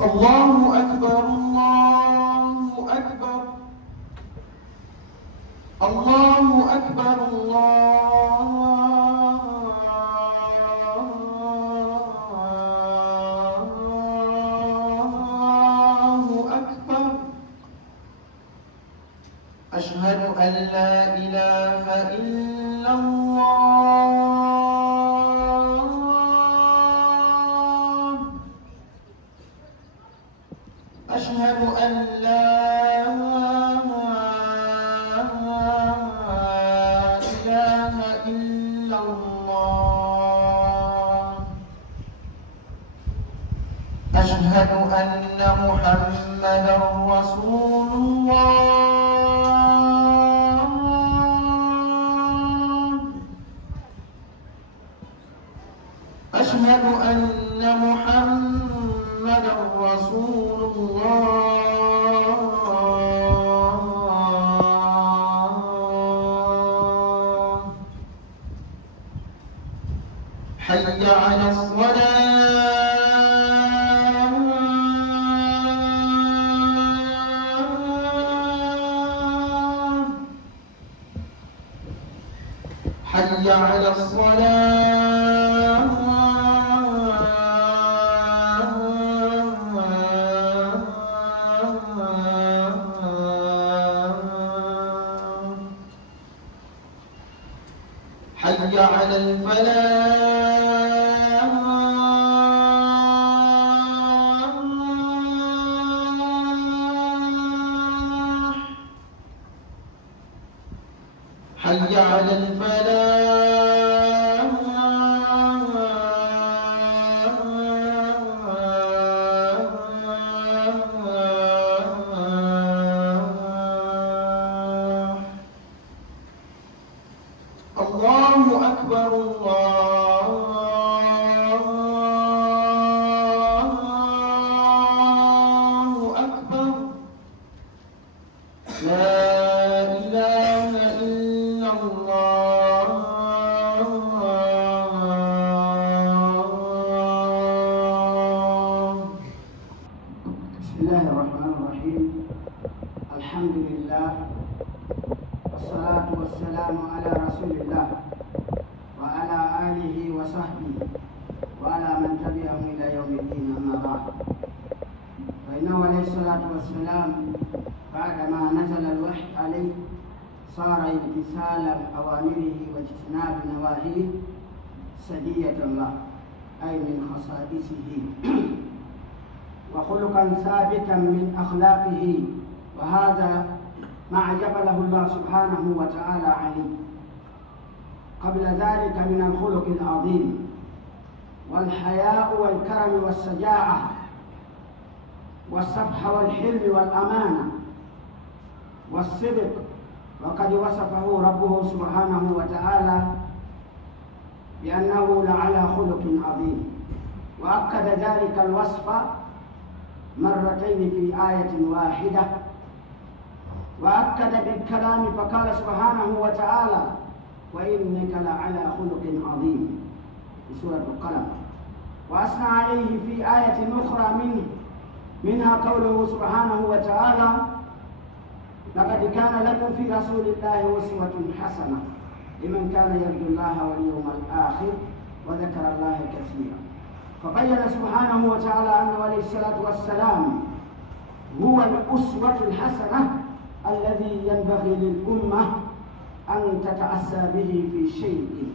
الله أكبر الله أكبر الله أكبر الله أكبر أشهد أن لا إله إلا الله أشهد أن لا إله إلا الله أشهد أن محمدا رسول الله أشهد أن محمدا رسول الله حي على الصلاة حي على الصلاة حي على الفلاح حي على الفلاح الله أكبر الله أكبر لا إله إلا الله بسم الله الرحمن الرحيم الحمد لله والصلاة والسلام على رسول الله وعلى آله وصحبه وعلى من تبعهم إلى يوم الدين أما بعد فإنه عليه الصلاة والسلام بعدما نزل الوحي عليه صار امتثال أوامره واجتناب نواهيه سجية الله أي من خصائصه وخلقا ثابتا من أخلاقه وهذا ما جبله الله سبحانه وتعالى عليه قبل ذلك من الخلق العظيم والحياء والكرم والشجاعة والصفح والحلم والأمانة والصدق وقد وصفه ربه سبحانه وتعالى بأنه لعلى خلق عظيم وأكد ذلك الوصف مرتين في آية واحدة وأكد بالكلام فقال سبحانه وتعالى وإنك لعلى خلق عظيم في سورة القلم وأثنى عليه في آية أخرى منها قوله سبحانه وتعالى لقد كان لكم في رسول الله أسوة حسنة لمن كان يرجو الله واليوم الآخر وذكر الله كثيرا فبين سبحانه وتعالى أنه عليه الصلاة والسلام هو الأسوة الحسنة الذي ينبغي للأمة أن تتأسى به في شيء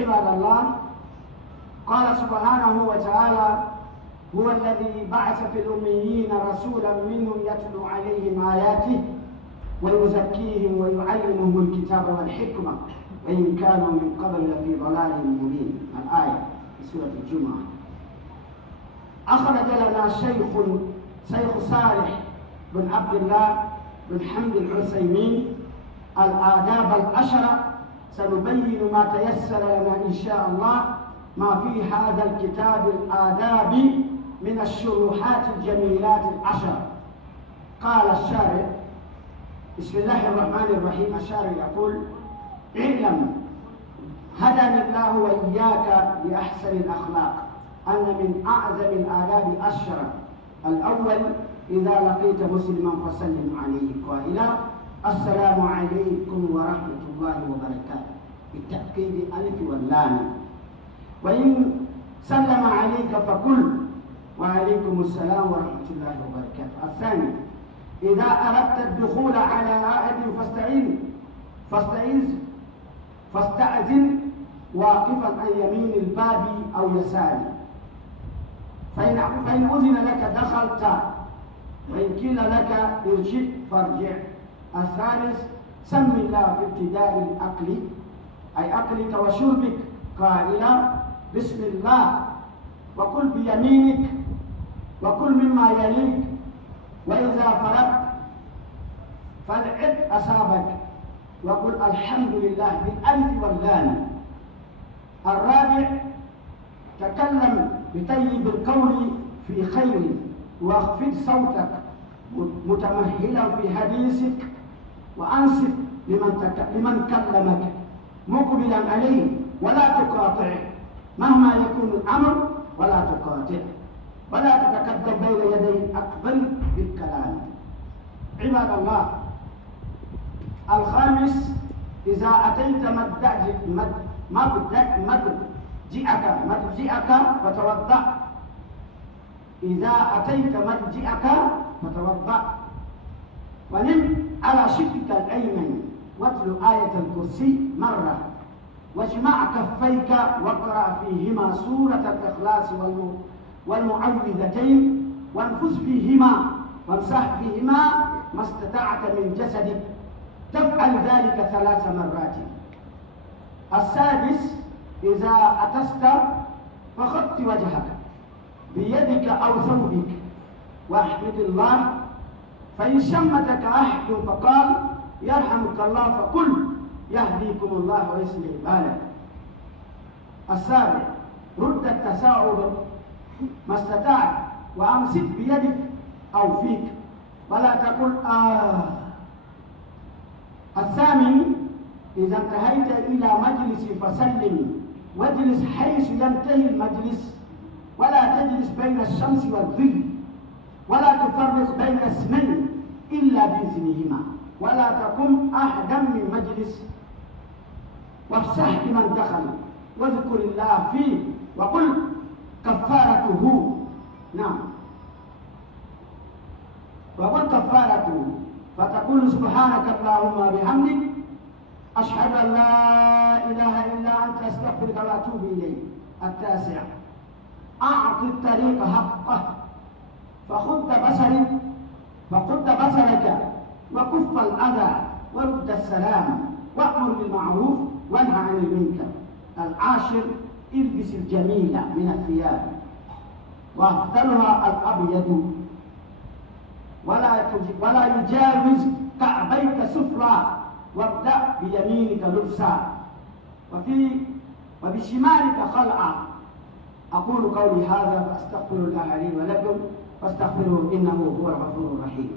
عباد الله قال سبحانه وتعالى هو الذي بعث في الأميين رسولا منهم يتلو عليهم آياته ويزكيهم ويعلمهم الكتاب والحكمة وإن كانوا من قبل لفي ضلال مبين الآية في سورة الجمعة أخرج لنا شيخ صالح بن عبد الله بن حمد العثيمين الآداب العشرة سنبين ما تيسر لنا إن شاء الله ما في هذا الكتاب الآداب من الشروحات الجميلات العشر. قال الشارع بسم الله الرحمن الرحيم. الشارع يقول: اعلم هداني الله وإياك لأحسن الأخلاق أن من أعظم الآداب 10 الأول: إذا لقيت مسلما فسلم عليه قائلا: السلام عليكم ورحمة الله وبركاته، بالتأكيد ألف واللام. وإن سلم عليك فقل: وعليكم السلام ورحمة الله وبركاته. الثاني: إذا أردت الدخول على أحد فاستأذن واقفا عن يمين الباب أو يساره، فإن أذن لك دخلت، وإن قيل لك ارجع فارجع. الثالث: سم الله في ابتداء الأكل، أي أكلك وشربك، قائلا: بسم الله، وكل بيمينك وكل مما يليك، وإذا فرغت فالعد أصابك وقل الحمد لله بالألف واللام. الرابع: تكلم بطيب القول في خير، واخفض صوتك متمهلا في حديثك، وأنصت لمن كلمك مقبلا عليه ولا تقاطع، مهما يكون الأمر ولا تقاطع، ولا تتقدم بين يدي أقبل بالكلام. عباد الله، الخامس: إذا أتيت مضجعك فتوضأ. إذا أتيت مضجعك فتوضأ، ونم على شقك الأيمن، واتل آية الكرسي مرة، واجمع كفيك واقرأ فيهما سورة الإخلاص والمعوذتين، وانفس فيهما وامسح بهما ما استطعت من جسدك، تفعل ذلك 3 مرات. السادس: إذا أتست فخط وجهك بيدك أو ثوبك واحمد الله، فإن شمتك أحد فقال يرحمك الله فقل يهديكم الله ويصلح بالك. السابع: رد التساؤل ما استطعت، وأمسك بيدك أو فيك ولا تقل الثامن: إذا انتهيت إلى مجلس فسلم، واجلس حيث ينتهي المجلس، ولا تجلس بين الشمس والظل، ولا تفرق بين اسمين إلا بإذنهما، ولا تقم أحدا من مجلس، وافسح لمن دخل، واذكر الله فيه، وقل كفارته. نعم، وقل كفارته، فتقول سبحانك اللهم وبحمدك، أشهد أن لا إله إلا أنت، أستغفرك وأتوب إليك. التاسع: أعط الطريق حقه، فخذ بصرك وكف الأذى، ورد السلام، وأمر بالمعروف وانهى عن المنكر. العاشر: البس الجميل من الثياب، وأفضلها الأبيض، ولا يجاوز كعبيك سفرا، وابدأ بيمينك لبسا وبشمالك خلعا. أقول قولي هذا فأستغفر الله لي ولكم فاستغفروه إنه هو الغفور الرحيم.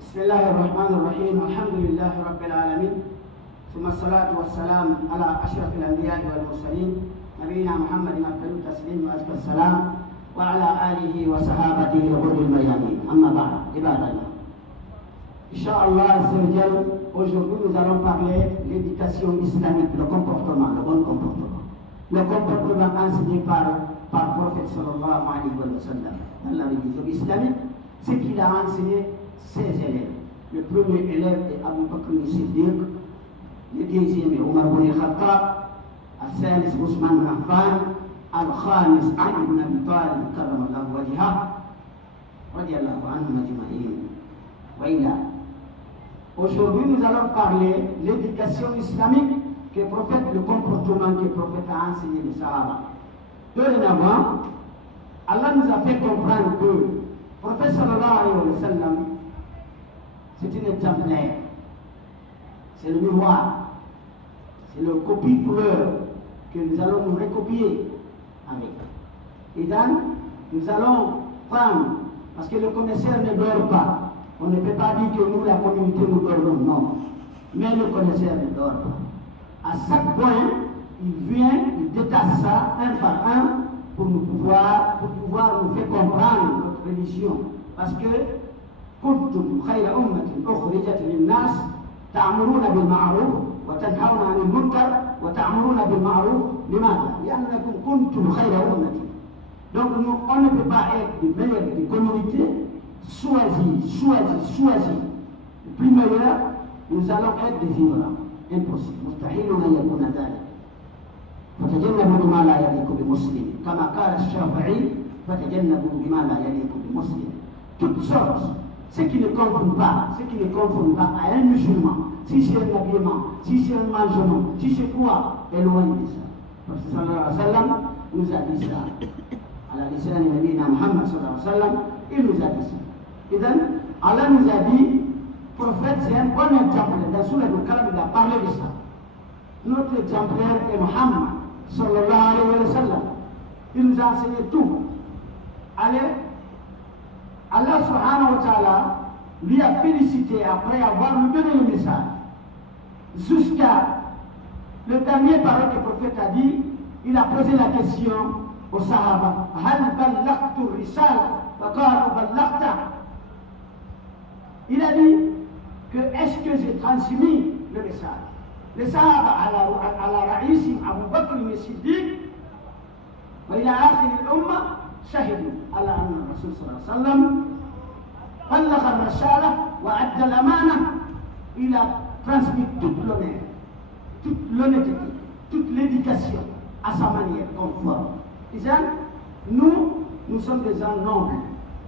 بسم الله الرحمن الرحيم. الحمد لله رب العالمين، ثم الصلاة والسلام على أشرف الأنبياء والمرسلين، نبينا محمد أفضل التسليم وأزكى السلام، وعلى آله وصحابته الغر الميامين. أما بعد، عباد الله، Inch'Allah, aujourd'hui nous allons parler de l'éducation islamique, le comportement, le bon comportement. Le comportement enseigné par le prophète sallallahu alayhi wa sallam dans la religion islamique, ce qu'il a enseigné ses élèves. Le premier élève est Abu Bakr al-Siddiq, le deuxième est Omar ibn al-Khattab, الثالث عثمان بن عفان، الخامس علي بن ابي طالب كرم الله وجهه رضي الله عنهم اجمعين. وإلا, aujourd'hui nous allons parler de l'éducation islamique que le prophète, le comportement que le prophète a enseigné les Sahaba. Dorénavant, Allah nous a fait comprendre que le prophète sallallahu alayhi wa sallam, c'est un exemplaire, c'est le miroir, C'est le copie-couleur que nous allons nous recopier avec. Et donc, nous allons prendre, parce que le connaisseur ne dort pas. On ne peut pas dire que nous, la communauté, nous dormons, non. Mais le connaisseur ne dort pas. À chaque point, il vient, il détache ça un par un pour pouvoir nous faire comprendre notre religion. Parce que كنتم خير أمة أخرجت للناس تأمرون بالمعروف وتنهون عن المنكر وتأمرون بالمعروف لماذا؟ لأنكم كنتم خير أمة. Donc nous, on ne peut pas être les meilleurs des communautés. Choisis. Le plus meilleur, nous allons être des ignorants. Impossible. مستحيل أن يكون ذلك. فتجنبوا بما لا يليق بمسلم كما قال الشافعي فتجنبوا بما لا يليق بمسلم. Toutes sortes. Ce qui ne confondent pas à un musulman, si c'est un habillement, si c'est un mangement, si c'est quoi, éloigne de ça. Parce que sallallahu alayhi wa sallam nous a dit ça. À la lisan de Nabi Muhammad sallallahu alayhi wa sallam, il nous a dit ça. Et donc, Allah nous a dit, prophète, c'est un bon exemple. Dans Surah Al-Kalam, il a parlé de ça. Notre exemplaire est Muhammad sallallahu alayhi wa sallam. Il nous a enseigné tout. Allez, Allah subhanahu wa ta'ala lui a félicité après avoir lui donné le message. Jusqu'à le dernier parole que le prophète a dit, il a posé la question aux Sahaba. Hal ballaqtu risala wa qalu ballaqta. Il a dit que est-ce que j'ai transmis le message? Les Sahaba ala raïsim Abu Bakr al-Siddiq wa ila akhir al-umma شهدوا على أن الرسول صلى الله عليه وسلم بلغ الرسالة وأدى الأمانة. Il a transmis toute l'honneur, toute l'honnêteté, toute l'éducation à sa manière conforme. Et ça, nous sommes des gens nobles,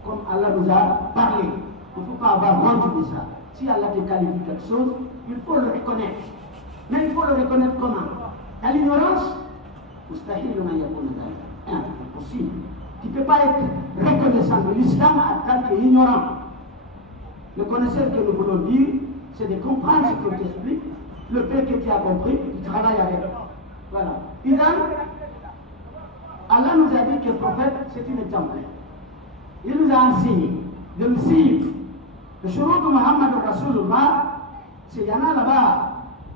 comme Allah nous a parlé. Il ne faut pas avoir honte de ça. Si Allah te qualifie quelque chose, il faut le reconnaître. Mais il faut le reconnaître comment? À l'ignorance, مستحيل أن يكون ذلك. Impossible. Tu ne peux pas être reconnaissant de l'islam en tant qu'ignorant. Le connaisseur que nous voulons dire, c'est de comprendre ce que tu expliques, le peu que tu as compris, tu travailles avec. Voilà. Allah nous a dit que le prophète, c'est un exemplaire. Il nous a enseigné de le suivre. Le shurut de Muhammad Rasulullah, c'est y en a là-bas.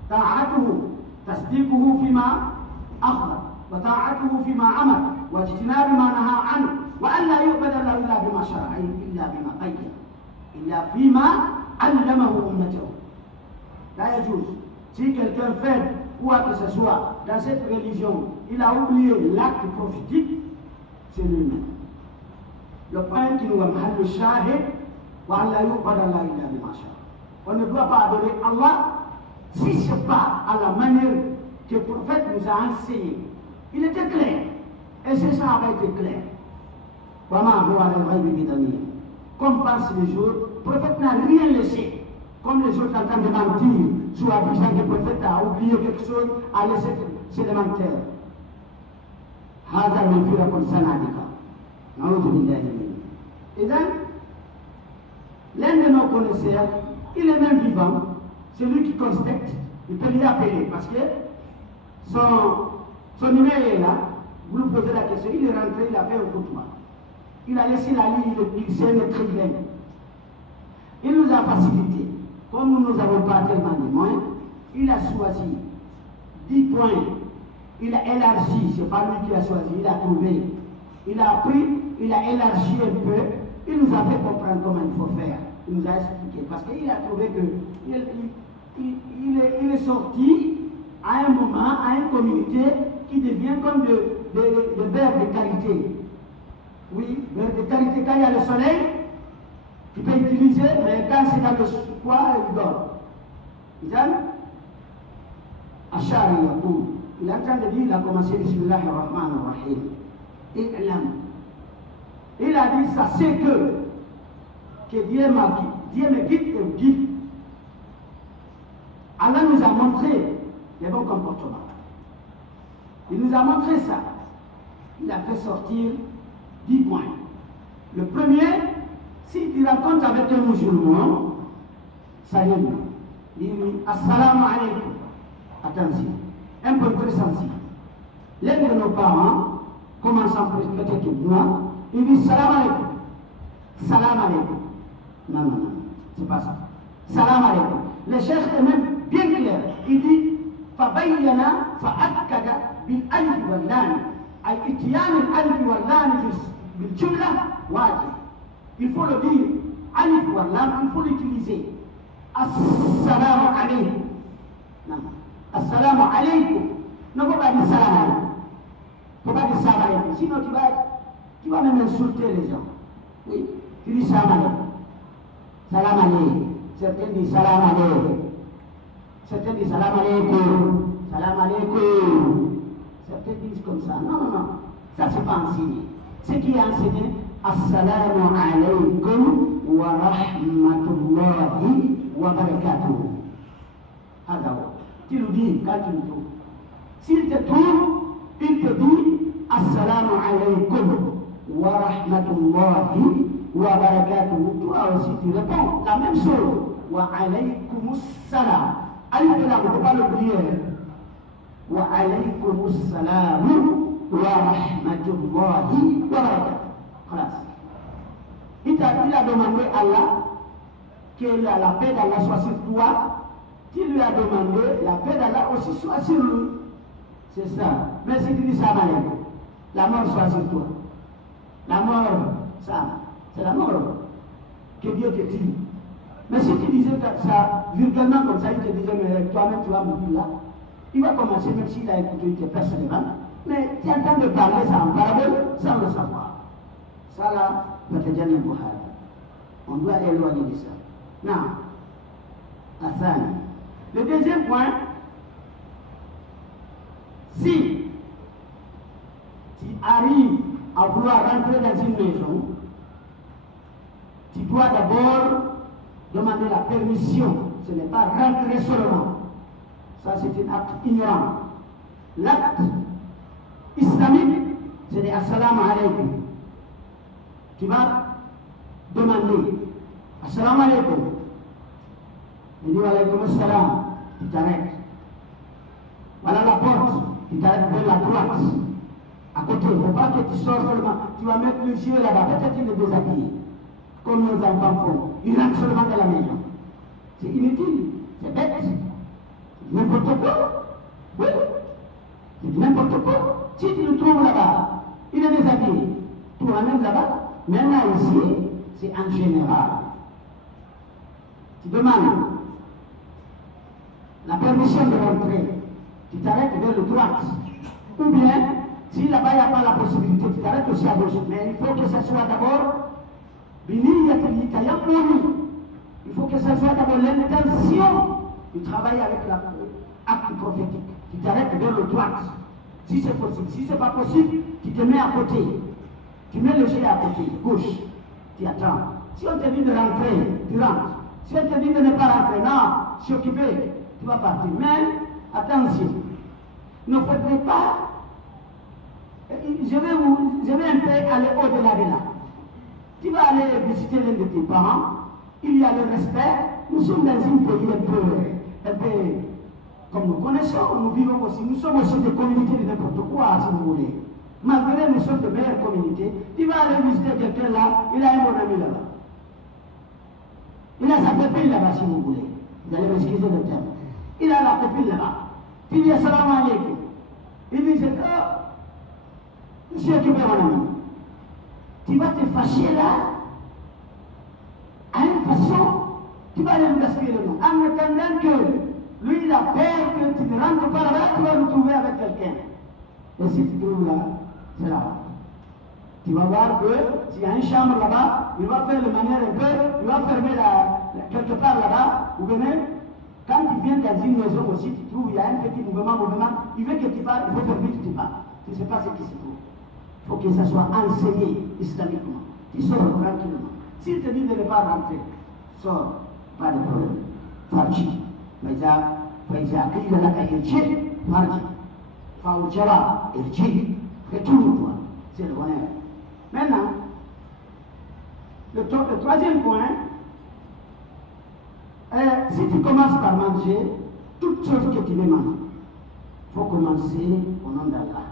Ta'atuhu, tasdiquhu fima akhbar, wa ta'atuhu fima amal. واجتناب ما نهى عنه وأن لا يعبد الله إلا بما شرع إلا بما قيد إلا فيما علمه أمته. لا يجوز. Si quelqu'un fait quoi que ce soit dans cette religion, il a oublié l'acte prophétique, c'est lui-même. Le point qui nous a mal le shahid, وأن لا يعبد الله إلا بما شرع. On ne doit pas adorer Allah si ce n'est pas à la manière que le prophète nous a enseigné. Il était clair. Et c'est ça a été clair. Comme passe les jours, le prophète n'a rien laissé. Comme les autres en train de mentir, soit disant que le prophète a oublié quelque chose, a laissé sédimentaire. Et donc, l'un de nos connaisseurs, il est même vivant, celui qui constate, il peut l'y appeler parce que son numéro est là. Vous lui posez la question, il est rentré, il a fait un coup de main. Il a laissé la ligne, il s'est écrivain. Il nous a facilité. Comme nous n'avons pas tellement de moyens, il a choisi 10 points. Il a élargi, ce n'est pas lui qui a choisi, il a trouvé. Il a appris, il a élargi un peu. Il nous a fait comprendre comment il faut faire. Il nous a expliqué. Parce qu'il a trouvé qu'il est sorti à un moment, à une communauté qui devient comme de verre de qualité. Oui, verre de qualité, quand il y a le soleil, tu peux utiliser, mais quand c'est dans le quoi, il dort. Il est en train de dire, il a commencé Bismillah ar-Rahman ar-Rahim. Il a dit, ça c'est que Dieu me guide et me guide. Allah nous a montré les bons comportements. Il nous a montré ça. Il a fait sortir 10 points. Le premier, si tu rencontres avec un musulman, salut, dis-lui Assalamu alaikum. Attention. un peu très sensible. L'un de nos parents, commençant peut-être que moi, il dit salam alaikum. Salam alaikum. Non, c'est pas ça. Salam alaikum. Le chef est même bien clair. Il dit فبين فأكد بالألف واللام أي إتيان الألف واللام بالجملة واجب. Il faut le dire, alif wallam, il faut l'utiliser. Assalamu alaikum. Non. Assalamu alaikum. Ne faut pas dire salam alaikum. Il ne faut pas dire salam alaikum. Sinon tu vas même insulter les gens. Oui, tu dis salam alaikum. Salam alaikum. Certains disent salam alaikum. Certains disent salam alaikum. Salam alaikum. Certains disent comme ça. Non. Ça, c'est pas enseigné. Ce qui est enseigné, Assalamu alaikum wa rahmatullahi wa barakatuh. Tu le dis quand tu le trouves. S'il te trouve, il te dit Assalamu alaikum wa rahmatullahi wa barakatuh. Toi aussi tu réponds la même chose. Wa alaikumus salam. Alif là, il ne faut pas l'oublier. Wa alaikumus salam wa rahmatullahi wa barakatuh. Il a demandé à Allah que la paix d'Allah soit sur toi. Tu lui as demandé la paix d'Allah aussi soit sur lui. C'est ça. Mais si tu dis ça, la mort soit sur toi. La mort, ça, c'est la mort que Dieu te tue. Mais si tu disais ça vulgairement comme ça, il te disait, mais toi-même tu vas mourir là. Il va commencer, même s'il a écouté, il te personnellement. Mais tu es en train de parler ça en parabole sans le savoir. Ça là, on doit éloigner de ça. Non. Hassan. Le deuxième point, si tu arrives à vouloir rentrer dans une maison, tu dois d'abord demander la permission. Ce n'est pas rentrer seulement. Ça, c'est un acte ignorant. L'acte islamique, c'est assalamu alaikum. Tu vas demander assalamu alaikum. Il dit alaykum assalam. Tu t'arrêtes. Voilà la porte. Tu t'arrêtes vers la droite. À côté. Il ne faut pas que tu sors seulement. Tu vas mettre le yeux là-bas. Peut-être qu'il est déshabillé. Comme nos enfants font. Ils rentrent seulement dans la maison. C'est inutile. C'est bête. C'est n'importe quoi. Oui. C'est n'importe quoi. Si tu le trouves là-bas, il est déshabillé. Tu ramènes là-bas. Maintenant ici, c'est en général. Tu demandes la permission de rentrer. Tu t'arrêtes vers le droite. Ou bien, si là-bas il n'y a pas la possibilité, tu t'arrêtes aussi à gauche. Mais il faut que ça soit d'abord il faut que ça soit d'abord l'intention du travail avec l'acte prophétique. Tu t'arrêtes vers le droite. Si c'est possible. Si ce n'est pas possible, tu te mets à côté. Tu mets le jet à côté, gauche. Tu attends. Si on te dit de rentrer, tu rentres. Si on te dit de ne pas rentrer, non, je suis occupé, tu vas partir. Mais, attention, ne faudrait pas. Je vais un peu aller au-delà de là. Tu vas aller visiter l'un de tes parents, il y a le respect. Nous sommes dans un pays un peu comme nous connaissons, nous vivons aussi. Nous sommes aussi des communautés de n'importe quoi, si vous voulez. Malgré nous sommes de meilleures communautés, tu vas aller visiter quelqu'un là, il a un bon ami là-bas. Il a sa copine là-bas, si vous voulez. Vous allez m'excuser le terme. Il a la copine là-bas. Tu dis assalamu alaikum. Il dit, je suis occupé mon ami. Tu vas te fâcher là, à une façon, tu vas aller lui gaspiller le nom. En attendant que lui, il a peur que tu ne rentres pas là-bas, tu vas le trouver avec quelqu'un. Et si tu trouves là, c'est là. Tu vas voir que s'il y a une chambre là-bas, il va faire de manière un peu, il va fermer quelque part là-bas, ou bien quand tu viens dans une maison aussi, tu trouves, il y a un petit mouvement, il veut que tu parles, il faut faire vite, tu parles. Tu ne sais pas ce qui se trouve. Il faut que ça soit enseigné islamiquement. Tu sors tranquillement. S'il te dit de ne pas rentrer, sors, pas de problème. Farji. فإذا قيل لك ارجع فارجع فأرجع ارجع retourne-toi. C'est le bonheur. Maintenant, le troisième point, si tu commences par manger, toute chose que tu veux manger, faut commencer au nom d'Allah.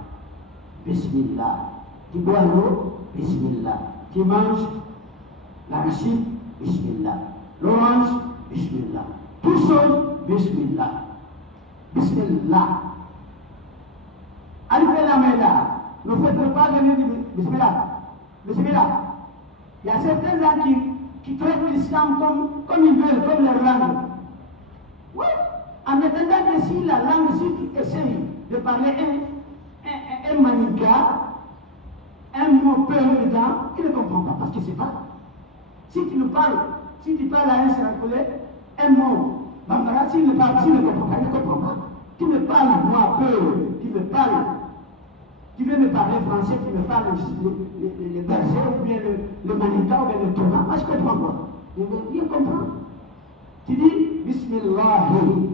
Bismillah. Tu bois l'eau, Bismillah. Tu manges l'arachide, Bismillah. L'orange, Bismillah. Tout seul, Bismillah. Bismillah. Allez faire la main là. Ne faites pas venir dire Bismillah. Bismillah. Il y a certains gens qui traitent l'islam comme ils veulent, comme leur langue. Oui. En attendant que si la langue, si tu essayes de parler un manika, un mot peu dedans, il ne comprend pas parce qu'il ne sait pas. Si tu parles à un Sénégalais, un mot, Bambara, s'il ne comprend pas, il ne comprend pas. Tu me parles, moi, peu, tu veux me parler français, tu me parles le berger, ou bien le manika, ou bien le thomas, moi je ne comprends pas. Je veux bien comprendre. Tu dis Bismillah. Il ne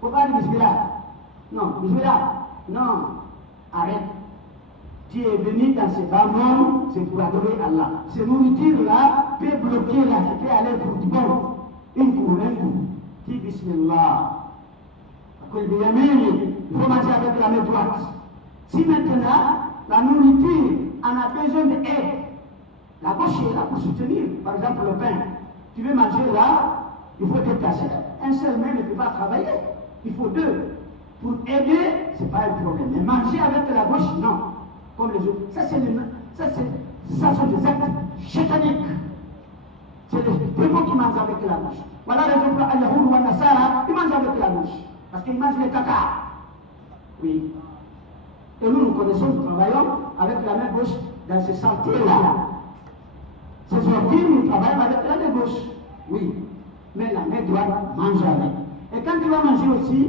faut pas dire Bismillah. Non, Bismillah. Non, arrête. Tu es venu dans ce bas monde, c'est pour adorer Allah. Ces nourritures-là peut bloquer là, tu peux aller pour du bon. Un coup. Dis Bismillah. Il faut manger avec la main droite. Si maintenant, la nourriture en a besoin d'aide, la gauche est là pour soutenir. Par exemple, le pain. Tu veux manger là, il faut détacher. Un seul main ne peut pas travailler. Il faut deux. Pour aider, ce n'est pas un problème. Mais manger avec la gauche, non. Comme les autres. Ça sont des actes chétaniques. C'est les démons qui mangent avec la gauche. Voilà la raison pour laquelle Al-Yahoud ou Al-Nasara, ils mangent avec la gauche. Parce qu'ils mangent les caca. Oui. Et nous connaissons, nous travaillons avec la main gauche dans ce sentier-là. Ces organes, nous travaillons avec la main gauche. Oui. Mais la main droite mange avec. Et quand tu vas manger aussi,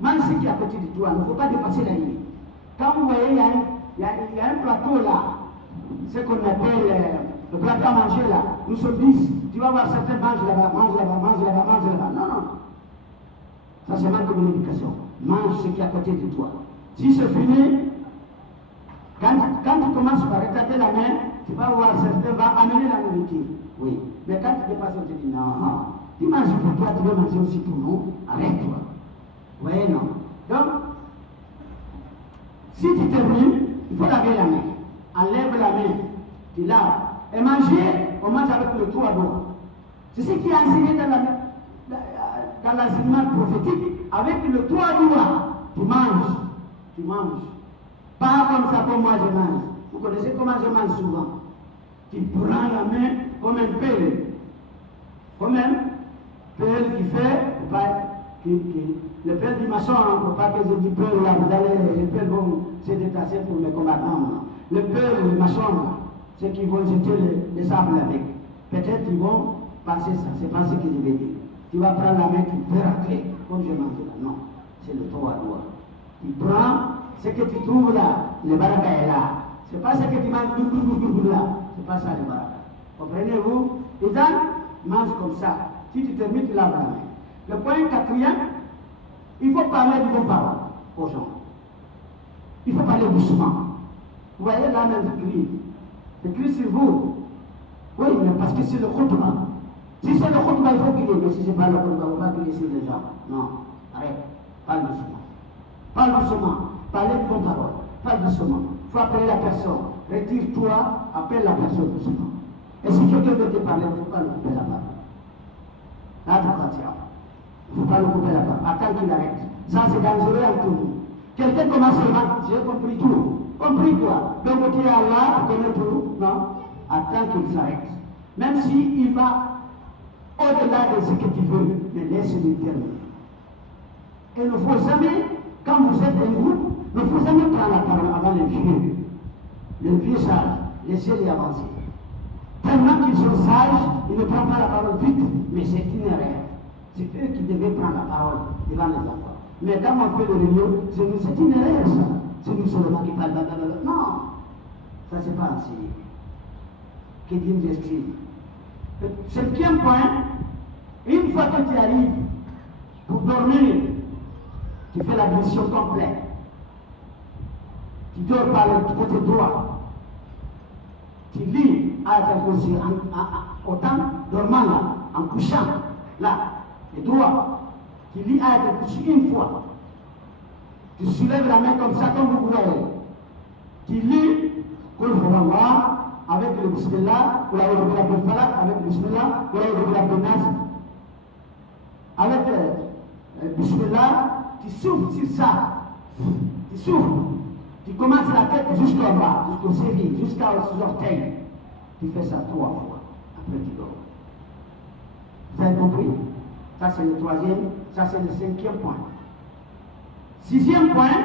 mange ce qui est à côté de toi. Il ne faut pas dépasser la ligne. Quand vous voyez, il y a un plateau là, ce qu'on appelle le plateau à manger là. Nous sommes 10. Tu vas voir certains mangent là-bas. Non. Ça, c'est ma communication. Mange ce qui est à côté de toi. Si c'est fini, quand tu commences par étaler la main, tu vas voir certains vont amener la nourriture. Oui. Mais quand tu dépasses, tu dis non. Tu manges pour toi, tu veux manger aussi pour nous. Arrête-toi. Oui, non. Donc, si tu termines, il faut laver la main. Enlève la main. Tu laves. Et manger, on mange avec le trois doigts. C'est ce qui est enseigné dans l'enseignement prophétique. Avec le trois doigts, tu manges. Pas comme ça comme moi je mange. Vous connaissez comment je mange souvent. Tu prends la main comme un pelle. Comme un pelle qui fait, le pelle du maçon, il ne faut pas que je dise pelle là, vous allez, les pelles vont se détacher pour mes combattants. Le pelle, le maçon, c'est qu'ils vont jeter le sable avec. Peut-être qu'ils vont passer ça, c'est pas ce que je vais dire. Tu vas prendre la main, tu peux rentrer, comme je mange là. Non, c'est le trois doigts. Tu prends ce que tu trouves là, le baraka est là. C'est pas ce que tu manges là. C'est pas ça le baraka. Comprenez-vous? Et donc, mange comme ça. Si tu termines, tu laves la main. Le point quatrième, il faut parler du bon parole aux gens. Il faut parler doucement. Vous voyez là même le cri. Le cri sur vous. Oui, mais parce que c'est le khutbah. Si c'est le khutbah, il faut crier. Mais si c'est pas le khutbah, on va crier sur les gens. Non, arrête. Parle doucement. Parle doucement. Parlez de bonne parole. Parle doucement. Il faut appeler la personne. Retire-toi, appelle la personne doucement. Et si quelqu'un veut te parler, il ne faut pas le couper la parole. Là, tu comprends. Il ne faut pas le couper la parole. Attends qu'il arrête. Ça, c'est dangereux à tout le monde. Quelqu'un commence à dire, j'ai compris tout. Compris quoi? Donc, tu es Allah, tu connais tout. Non. Attends qu'il s'arrête. Même s'il va au-delà de ce que tu veux, mais laisse-le terminer. Et il ne faut jamais, quand vous êtes un groupe, il ne faut jamais prendre la parole avant les vieux. Les vieux sages, laissez-les avancer. Tellement qu'ils sont sages, ils ne prennent pas la parole vite, mais c'est une erreur. C'est eux qui devaient prendre la parole devant les enfants. Mais quand on fait le réunion, c'est une erreur ça. C'est nous seulement qui parlent. Non, ça c'est pas enseigné. Que Dieu nous explique. Cinquième point, une fois que tu arrives pour dormir, tu fais la mission complète. Tu dors par le côté droit. Tu lis à ta autant dormant là, en couchant là, le droit. tu lis Ayatul Kursi une fois. Tu soulèves la main comme ça, comme vous voyez. Tu lis Qul Huwallah avec le Bismillah, ou la Rabbil Falaq avec le Bismillah, ou la Rabbil Nas. Avec le Bismillah, tu souffles sur ça. Tu souffles. Tu commences la tête jusqu'en bas, jusqu'au série, jusqu'aux orteils. Tu fais ça 3 fois. Après tu dors. Vous avez compris? Ça c'est le 3e, ça c'est le 5e point. 6e point,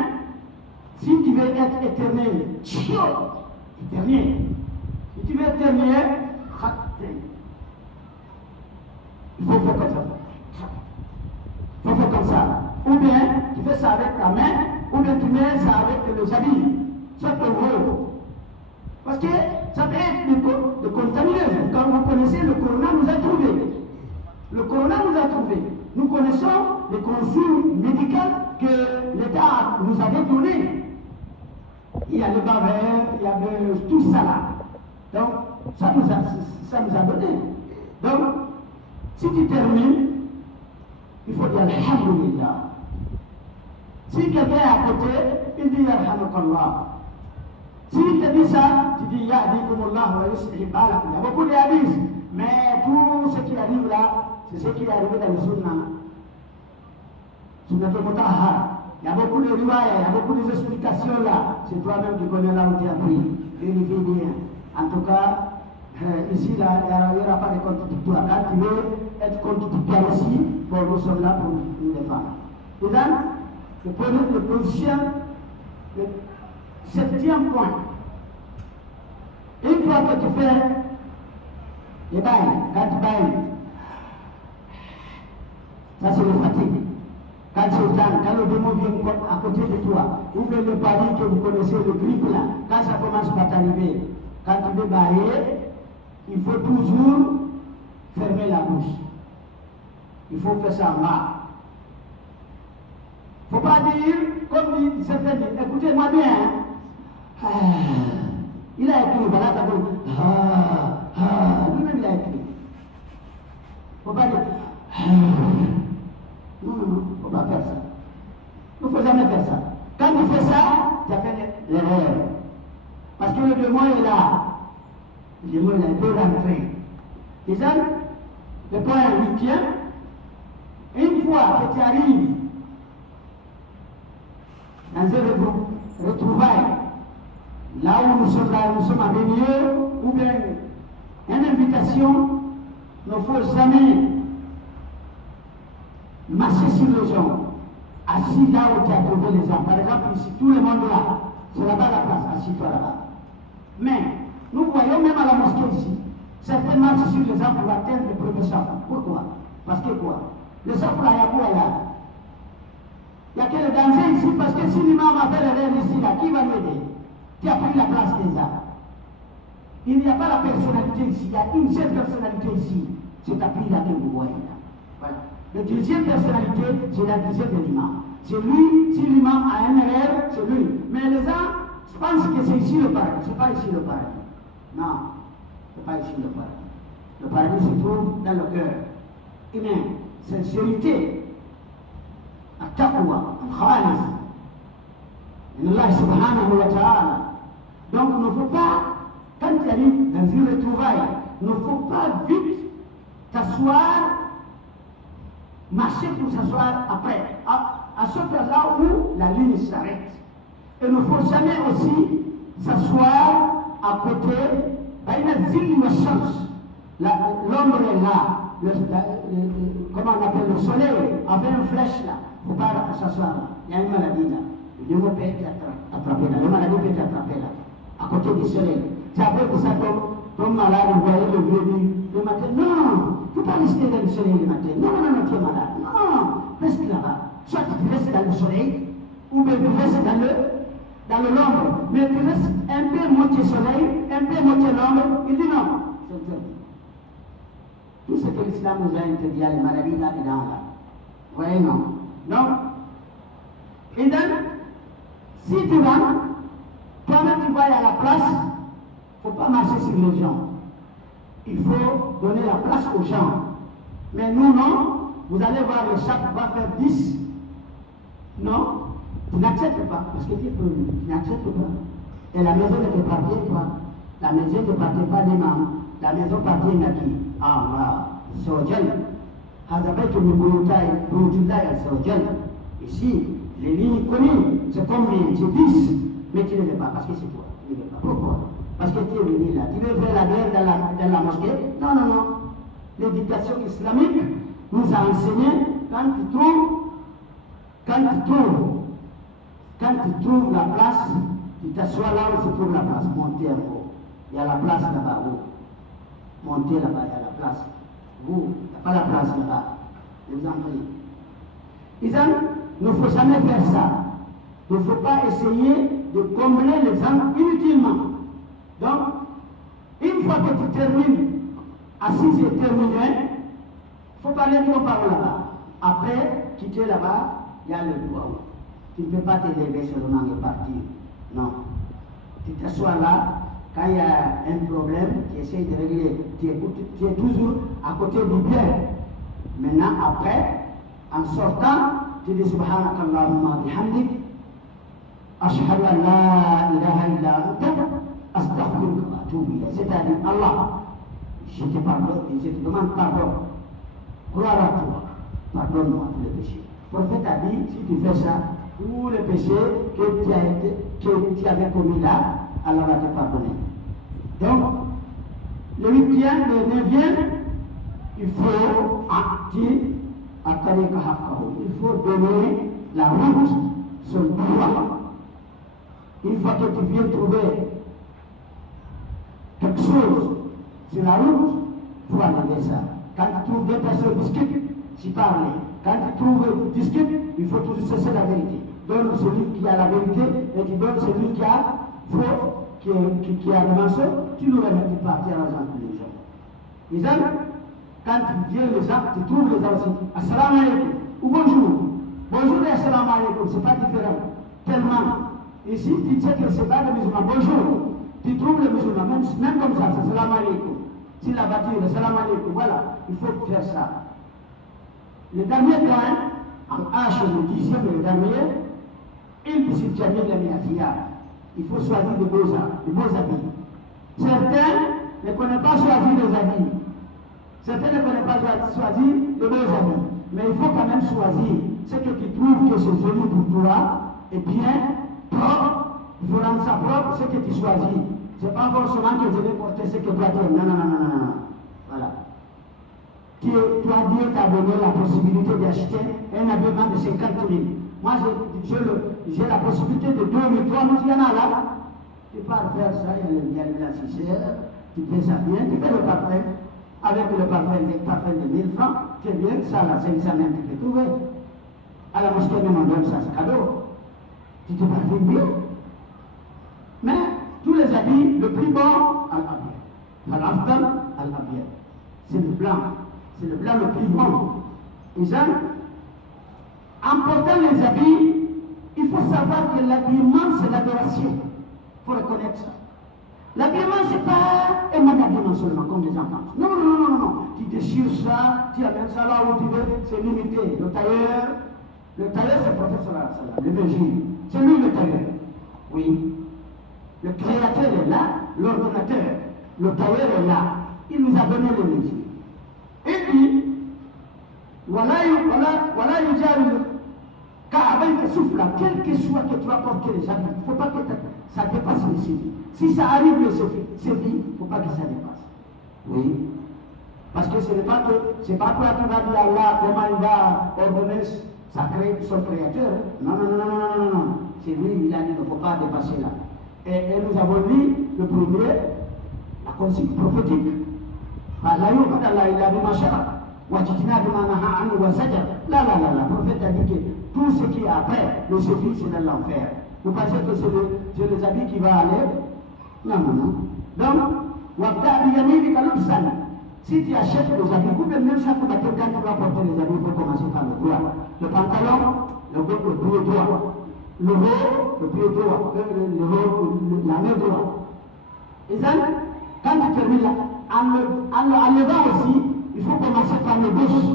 si tu veux être éternel, éternel. Si tu veux éternuer, il faut faire comme ça. Il faut faire comme ça. Ou bien tu fais ça avec ta main, ou bien tu mets ça avec le habit. Ça peut vous. Parce que ça peut être de contamineuse. Quand vous connaissez, le corona nous a trouvés. Le corona nous a trouvés. Nous connaissons les consignes médicales que l'État nous avait données. Il y a le baveur, il y a tout ça là. Donc, ça nous a donné. Donc, si tu termines, il faut dire Alhamdulillah. Si quelqu'un est à côté, il dit Alhamdulillah. Si il te dit ça, tu dis Yahdikumullah wa yuslih balakum. Il y a beaucoup de hadiths, mais tout ce qui arrive là, c'est ce qui est arrivé dans le Sunnah. Sunnah al-Mutahhar. Il y a beaucoup de riwaya, il y a beaucoup d'explications là. C'est toi-même qui connais là où tu as pris. Vérifie bien. En tout cas, ici, là, il n'y aura pas de contradictoire. Quand tu veux être contradictoire aussi, bon, nous sommes là pour nous défendre. Et donc, le position, le 7e point. Une fois que tu fais les bails, quand tu bailles, ça c'est le fatigue. Quand le démon vient à côté de toi, ou bien le pari que vous connaissez, le grippe là, quand ça commence par t'arriver, quand tu veux bailler, il faut toujours fermer la bouche. Il faut faire ça en bas. Il ne faut pas dire, comme dit certains disent, écoutez-moi bien. Il a écrit, voilà ta bouche. Lui-même il a écrit. Il ne faut pas dire. Non, il ne faut pas faire ça. Il ne faut jamais faire ça. Quand tu fais ça, tu as fait l'erreur. Parce que le démon est là. Le démon il peut rentrer. Et ça, le point 8e, une fois que tu arrives dans un retrouvaille, là où nous sommes à Bénieux, ou bien une invitation, il ne faut jamais marcher sur les gens, assis là où tu as trouvé les gens. Par exemple, ici, tout le monde là, c'est là-bas la place, assis-toi là-bas. Mais, nous voyons même à la mosquée ici, certains marchent sur les gens pour atteindre le premier chapeau. Pourquoi? Parce que quoi? Le chapeau là, il y a quoi là? Il n'y a que le danger ici, parce que si l'imam appelle l'erreur ici, là, qui va m'aider? Qui a pris la place des arts? Il n'y a pas la personnalité ici, il y a une seule personnalité ici. C'est ta pris là que vous voyez là. Voilà. La deuxième personnalité, c'est la deuxième de l'imam. C'est lui, si l'imam a un erreur, c'est lui. Mais les gens pensent que c'est ici le paradis. Ce n'est pas ici le paradis. Non, ce n'est pas ici le paradis. Le paradis se trouve dans le cœur. Humain, sincérité, at-taqwa, al-khalis. Allah subhanahu wa ta'ala. Donc il ne faut pas, quand tu arrives dans une retrouvaille, il ne faut pas vite t'asseoir, marcher pour s'asseoir après, à ce place-là où la ligne s'arrête. Et il ne faut jamais aussi s'asseoir à côté, l'ombre est là, comment on appelle le soleil, avec une flèche là, il ne faut pas s'asseoir là, il y a une maladie là. Le démon peut être attrapé là, le maladie peut être attrapé là, à côté du soleil. C'est après que ça tombe malade, vous voyez le vieux le matin. Non, il ne faut pas rester dans le soleil le matin. Non, tu es malade. Non, reste là-bas. Soit tu restes dans le soleil, ou bien tu restes dans l'ombre. Mais tu restes un peu moitié soleil, un peu moitié l'ombre. Il dit non, c'est interdit. Tout ce que l'islam nous a interdit, les maladies là et là. Vous voyez, non. Donc, et donc, si tu vas, toi-même tu vas à la place, il ne faut pas marcher sur les gens. Il faut donner la place aux gens. Mais nous, non, vous allez voir le chaque va faire 10. Non, tu n'acceptes pas parce que tu es promu. Tu n'acceptes pas. Et la maison ne t'appartient pas. La maison ne t'appartient pas d'imam. La maison appartient à qui? Allah. Ici, les lignes connues, c'est combien? C'est 10. Mais tu ne veux pas parce que c'est toi. Tu ne veux pas. Pourquoi? Parce que tu es venu là. Tu veux faire la guerre dans la mosquée? Non, non, non. L'éducation islamique nous a enseigné quand tu trouves la place, tu t'assois là où se trouve la place, montez en haut. Il y a la place là-bas haut. Montez là-bas, il y a la place. Vous, il n'y a pas la place là-bas. Je vous en prie. Il ne faut jamais faire ça. Il ne faut pas essayer de combler les âmes inutilement. Donc, une fois que tu termines, assis et terminé, il faut parler de par là-bas. Après, quitter là-bas, il y a le doigt. Tu ne peux pas te lever seulement et partir. Non. Tu t'assois là, quand il y a un problème, tu essaies de régler. Tu es toujours à côté du bien. Maintenant, après, en sortant, tu dis Subhanakallahumma bihamdik, ashhadu an la ilaha illa anta, astaghfiruka wa atubu ilayk. C'est-à-dire, Allah, je te pardonne, je te demande pardon. Gloire à toi, pardonne-moi tous les péchés. Le prophète a dit, si tu fais ça, tous les péchés que tu avais commis là, Allah va te pardonner. Donc, le 8e, le 9e, il faut donner la route, son droit. Une fois que tu viens trouver quelque chose sur la route, il faut enlever ça. Quand tu trouves deux personnes discutent, tu parles. Quand tu trouves discutent, il faut toujours cesser la vérité. Donne celui qui a la vérité et tu donnes celui qui a faux, qui a le mensonge, tu nous remets du parti à l'argent tous les gens. Les hommes, quand tu viens les gens, tu trouves les gens aussi. Assalamu alaikum ou bonjour. Bonjour et assalamu alaikum, c'est pas différent. Tellement. Ici, tu sais que c'est pas le musulman. Bonjour. Tu trouves le musulman, même comme ça, c'est assalamu alaikum. Si la voiture, assalamu alaikum, voilà, il faut faire ça. Le dernier point, en H, le 10e et le dernier, il faut choisir de beaux habits. Certains ne connaissent pas choisir les habits. Certains ne connaissent pas choisir les beaux habits. Mais il faut quand même choisir ce que tu trouves que c'est joli pour toi et bien propre. Il faut rendre ça propre, ce que tu choisis. Ce n'est pas forcément que je vais porter ce que toi tu aimes. Non, non, non, non, non, non. Voilà. Toi, Dieu t'a donné la possibilité d'acheter un habillement de 50 000. Moi, j'ai la possibilité de 2 000, 3 000, il y en a là. Tu pars faire ça, il y a le blanchisseur, tu fais ça bien, tu fais le parfum. Avec le parfum de 1000 francs, c'est bien, ça, là, 500 même, tu peux trouver. À la mosquée, même, on donne ça, c'est cadeau. Tu te parfumes bien. Mais, tous les habits, le plus bon, al-abiyad. Al-afdal, al-abiyad. C'est le blanc. C'est le blanc le plus bon. Ils aiment. En portant les habits, il faut savoir que l'habillement, c'est l'adoration. Il faut reconnaître ça. L'habillement, ce n'est pas un habillement seulement, comme les enfants. Non, non, non, non, non. Tu déchires ça, tu amènes ça là où tu veux, c'est limité. Le tailleur, c'est le professeur, le mesure. C'est lui le tailleur. Oui. Le créateur est là, l'ordinateur, le tailleur est là. Il nous a donné les mesures. Et puis, voilà, Ka'abaï te souffle là, quel que soit que tu vas porter les habits, il ne faut pas que ça dépasse les sévies. Si ça arrive les sévies, il ne faut pas que ça dépasse. Oui. Parce que ce n'est pas toi qui vas dire à Allah comment il va ordonner son créateur. Non, non, non, non, non, non, non. C'est lui, il a dit, il ne faut pas dépasser là. Et nous avons lu le premier, la consigne prophétique. Allah il a dit, machin. Le prophète a dit que tout ce qui est après le sévice, c'est dans l'enfer. Vous pensez que c'est les habits qui vont aller? Non, non, non. Donc, si tu achètes les habits, ou même chaque matin quand tu vas porter les habits, il faut commencer par le droit. Le pantalon, le pied droit. Le haut, le pied droit. La main droite. Et ça, quand tu termines là, en levant aussi, il faut commencer par le gauche.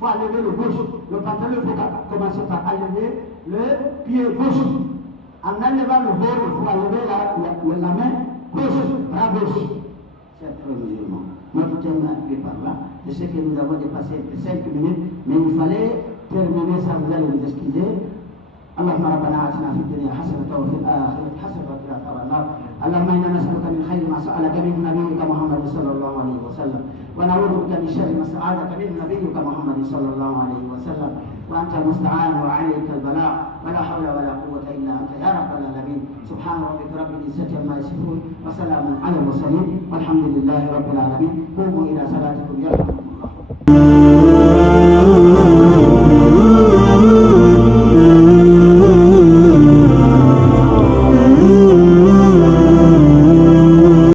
Il faut enlever le gauche. Le pantalon, il faut commencer par enlever le pied gauche. En enlevant le haut, il faut enlever la main gauche, bras gauche. C'est très musulman. Notre thème est arrivé par là. Je sais que nous avons dépassé 5 minutes, mais il fallait terminer ça, vous allez nous excuser. اللهم ربنا آتنا في الدنيا حسنة وفي الآخرة حسنة وقنا عذاب النار. اللهم إنا نسألك من خير ما سألك منه نبيك محمد صلى الله عليه وسلم، ونعوذ بك من شر ما استعاذك منه نبيك محمد صلى الله عليه وسلم، وأنت المستعان وعليك البلاغ، ولا حول ولا قوة إلا أنت يا رب العالمين. سبحان ربك رب العزة عما يصفون، وسلام على المرسلين، والحمد لله رب العالمين. قوموا إلى صلاتكم يرحمكم